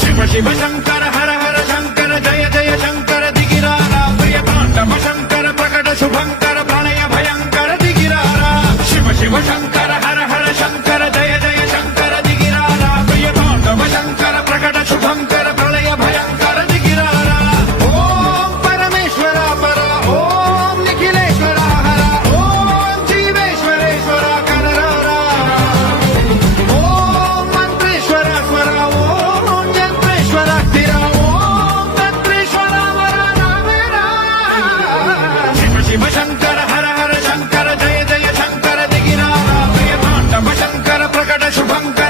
शिव शिव शंकर हर हर शंकर जय जय शंकर दिगिरारा प्रिय तांडव शंकर प्रकट शुभंकर प्रणय भयंकर दिगिरारा शिव शिव शंकर हर हर शंकर जय जय शंकर दिगिरारा प्रिय तांडव शंकर प्रकट शुभंकर प्रणय भयंकर दिगिरारा ओम परमेश्वरा परा ओम निखिलेश्वरा हरा ओम जीवेश्वरेश्वरा कनरारा ओम मंत्रेश्वरा स्वरा ओम यंत्रेश्वरा स्थिरा ओम तंत्रेश्वरा वरा नामेरा शिव शिव शंकर हर हर शंकर जय जय शंकर दिगिरारा प्रिय तांडव शंकर प्रकट शुभंकर